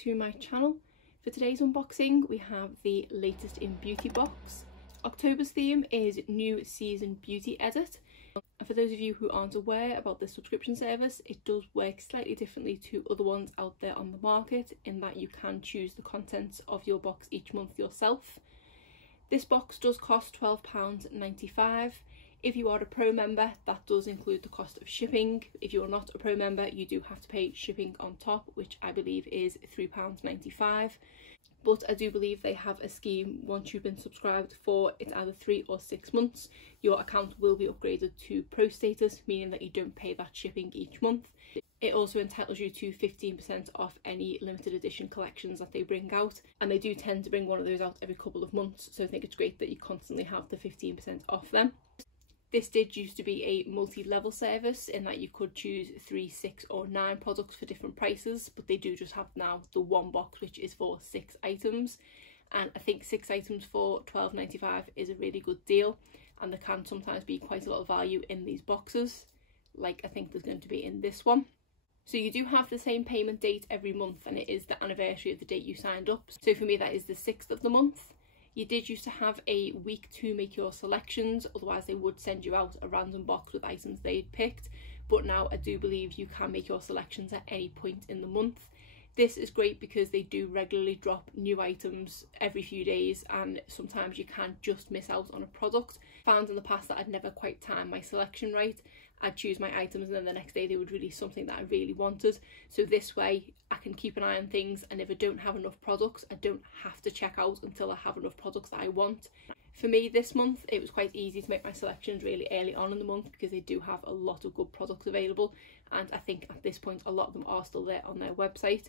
to my channel. For today's unboxing we have the latest in beauty box. October's theme is New Season Beauty Edit. And for those of you who aren't aware about this subscription service, it does work slightly differently to other ones out there on the market in that you can choose the contents of your box each month yourself. This box does cost £12.95. If you are a pro member, that does include the cost of shipping. If you are not a pro member, you do have to pay shipping on top, which I believe is £3.95. But I do believe they have a scheme once you've been subscribed for it's either 3 or 6 months, your account will be upgraded to pro status, meaning that you don't pay that shipping each month. It also entitles you to 15% off any limited edition collections that they bring out, and they do tend to bring one of those out every couple of months, so I think it's great that you constantly have the 15% off them. This did used to be a multi-level service in that you could choose 3, 6 or 9 products for different prices, but they do just have now the one box which is for 6 items, and I think 6 items for £12.95 is a really good deal, and there can sometimes be quite a lot of value in these boxes, like I think there's going to be in this one. So you do have the same payment date every month, and it is the anniversary of the date you signed up. So for me that is the 6th of the month. You did used to have a week to make your selections, otherwise they would send you out a random box with items they'd picked, but now I do believe you can make your selections at any point in the month. This is great because they do regularly drop new items every few days, and sometimes you can just miss out on a product. I found in the past that I'd never quite timed my selection right. I'd choose my items and then the next day they would release something that I really wanted. So this way I can keep an eye on things, and if I don't have enough products, I don't have to check out until I have enough products that I want. For me this month, it was quite easy to make my selections really early on in the month because they do have a lot of good products available, and I think at this point a lot of them are still there on their website.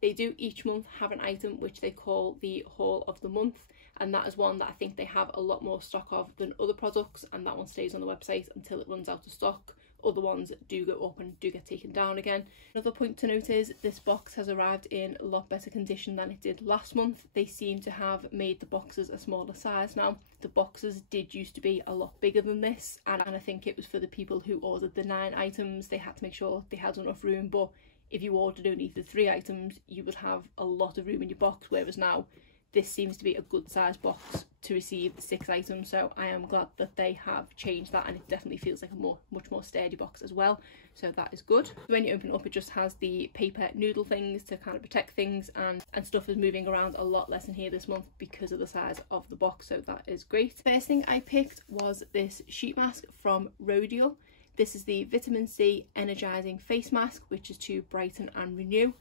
They do each month have an item which they call the haul of the month, and that is one that I think they have a lot more stock of than other products, and that one stays on the website until it runs out of stock. Other ones do go up and do get taken down again. Another point to note is this box has arrived in a lot better condition than it did last month. They seem to have made the boxes a smaller size now. The boxes did used to be a lot bigger than this, and I think it was for the people who ordered the 9 items. They had to make sure they had enough room, but if you ordered only the 3 items you would have a lot of room in your box, whereas now this seems to be a good size box to receive the 6 items. So I am glad that they have changed that, and it definitely feels like a much more sturdy box as well, so that is good. When you open it up, it just has the paper noodle things to kind of protect things, and stuff is moving around a lot less in here this month because of the size of the box, so that is great. First thing I picked was this sheet mask from Rodial. This is the Vitamin C Energizing Face Mask, which is to brighten and renew.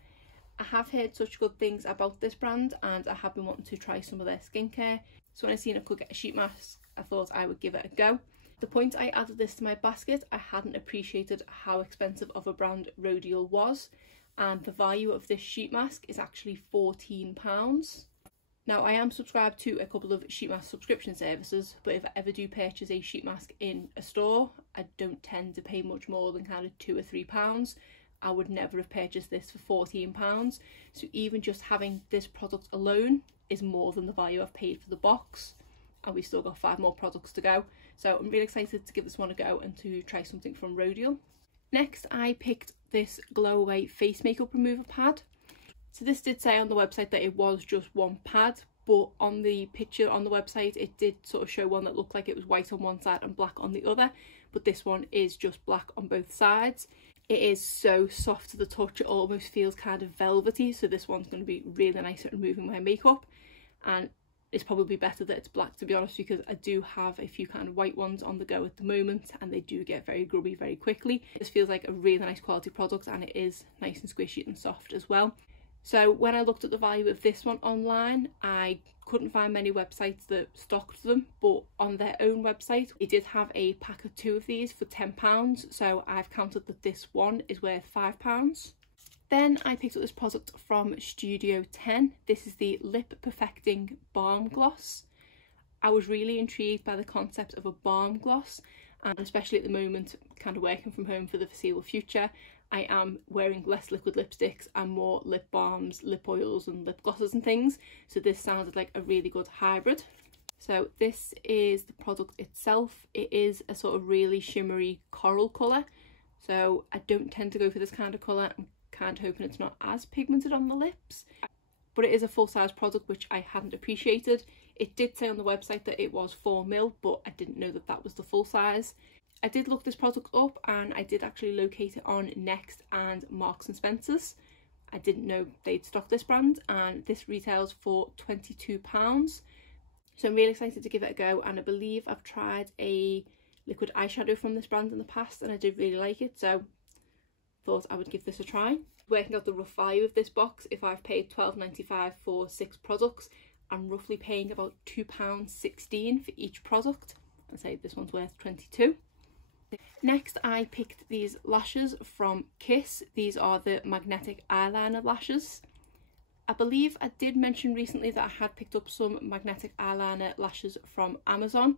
I have heard such good things about this brand, and I have been wanting to try some of their skincare. So when I seen I could get a sheet mask, I thought I would give it a go. The point I added this to my basket, I hadn't appreciated how expensive of a brand Rodial was, and the value of this sheet mask is actually £14. Now I am subscribed to a couple of sheet mask subscription services, but if I ever do purchase a sheet mask in a store, I don't tend to pay much more than kind of £2 or £3. I would never have purchased this for £14, so even just having this product alone is more than the value I've paid for the box, and we've still got 5 more products to go, so I'm really excited to give this one a go and to try something from Rodial. Next I picked this Glow Away face makeup remover pad. So this did say on the website that it was just one pad, but on the picture on the website it did sort of show one that looked like it was white on one side and black on the other, but this one is just black on both sides. It is so soft to the touch, it almost feels kind of velvety, so this one's going to be really nice at removing my makeup, and it's probably better that it's black, to be honest, because I do have a few kind of white ones on the go at the moment and they do get very grubby very quickly. This feels like a really nice quality product, and it is nice and squishy and soft as well. So when I looked at the value of this one online, I couldn't find many websites that stocked them, but on their own website it did have a pack of 2 of these for £10, so I've counted that this one is worth £5. Then I picked up this product from Studio 10. This is the Lip Perfecting Balm Gloss. I was really intrigued by the concept of a balm gloss, and especially at the moment, kind of working from home for the foreseeable future, I am wearing less liquid lipsticks and more lip balms, lip oils and lip glosses and things, so this sounded like a really good hybrid. So this is the product itself. It is a sort of really shimmery coral colour, so I don't tend to go for this kind of colour. I'm kind of hoping it's not as pigmented on the lips. But it is a full-size product, which I hadn't appreciated. It did say on the website that it was 4ml, but I didn't know that that was the full size. I did look this product up and I did actually locate it on Next and Marks and Spencer's. I didn't know they'd stock this brand, and this retails for £22. So I'm really excited to give it a go, and I believe I've tried a liquid eyeshadow from this brand in the past and I did really like it, so thought I would give this a try. Working out the rough value of this box, if I've paid £12.95 for 6 products, I'm roughly paying about £2.16 for each product. I'd say this one's worth 22. Next, I picked these lashes from Kiss. These are the magnetic eyeliner lashes. I believe I did mention recently that I had picked up some magnetic eyeliner lashes from Amazon,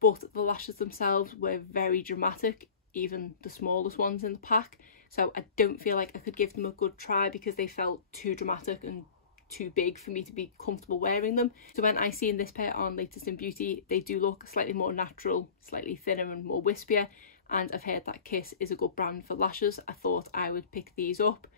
but the lashes themselves were very dramatic, even the smallest ones in the pack. So I don't feel like I could give them a good try because they felt too dramatic and too big for me to be comfortable wearing them. So when I seen this pair on Latest in Beauty, they do look slightly more natural, slightly thinner and more wispier, and I've heard that Kiss is a good brand for lashes. I thought I would pick these up.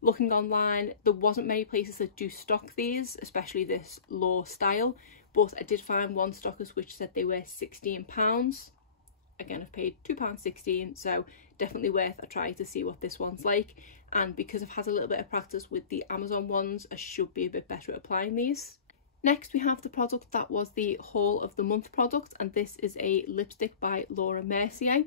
Looking online, there wasn't many places that do stock these, especially this Law style, but I did find one stockist which said they were £16. Again, I've paid £2.16, so definitely worth a try to see what this one's like. And because I've had a little bit of practice with the Amazon ones, I should be a bit better at applying these. Next, we have the product that was the haul of the month product, and this is a lipstick by Laura Mercier.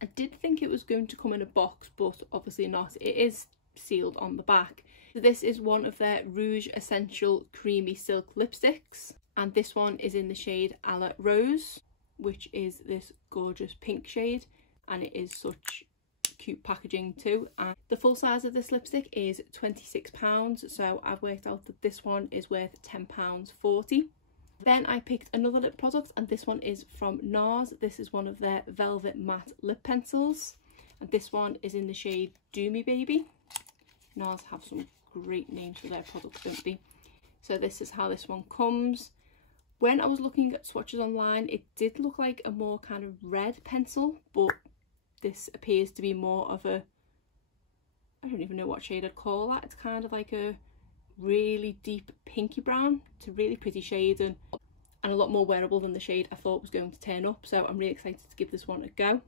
I did think it was going to come in a box, but obviously not. It is sealed on the back. So this is one of their Rouge Essential Creamy Silk lipsticks, and this one is in the shade A La Rose, which is this gorgeous pink shade, and it is such cute packaging too. And the full size of this lipstick is £26, so I've worked out that this one is worth £10.40. Then I picked another lip product, and this one is from Nars. This is one of their Velvet Matte Lip Pencils, and this one is in the shade Do Me Baby. Nars have some great names for their products, don't they? So this is how this one comes. When I was looking at swatches online, it did look like a more kind of red pencil, but this appears to be more of a, I don't even know what shade I'd call that. It's kind of like a really deep pinky brown. It's a really pretty shade and a lot more wearable than the shade I thought was going to turn up, so I'm really excited to give this one a go.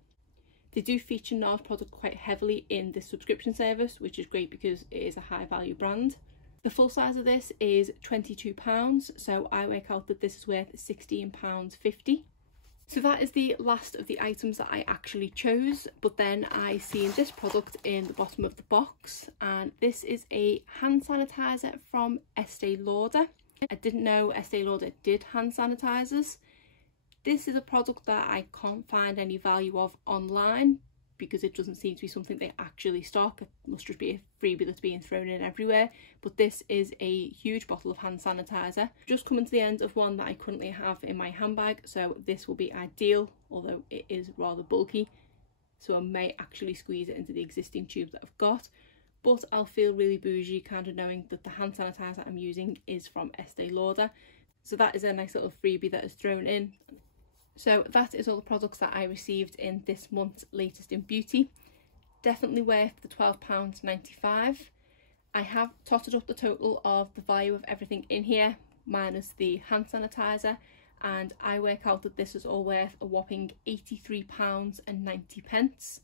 They do feature Nars product quite heavily in this subscription service, which is great because it is a high value brand. The full size of this is £22, so I work out that this is worth £16.50. So that is the last of the items that I actually chose, but then I seen this product in the bottom of the box, and this is a hand sanitizer from Estee Lauder. I didn't know Estee Lauder did hand sanitizers. This is a product that I can't find any value of online because it doesn't seem to be something they actually stock. It must just be a freebie that's being thrown in everywhere. But this is a huge bottle of hand sanitizer. Just coming to the end of one that I currently have in my handbag, so this will be ideal, although it is rather bulky, so I may actually squeeze it into the existing tube that I've got. But I'll feel really bougie kind of knowing that the hand sanitizer I'm using is from Estee Lauder. So that is a nice little freebie that is thrown in. So that is all the products that I received in this month's Latest in Beauty. Definitely worth the £12.95. I have totted up the total of the value of everything in here, minus the hand sanitizer, and I work out that this is all worth a whopping £83.90.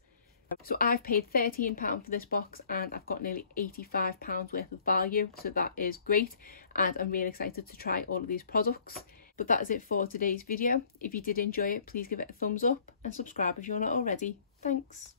So I've paid £13 for this box and I've got nearly £85 worth of value, so that is great, and I'm really excited to try all of these products. But that is it for today's video. If you did enjoy it, please give it a thumbs up and subscribe if you're not already. Thanks.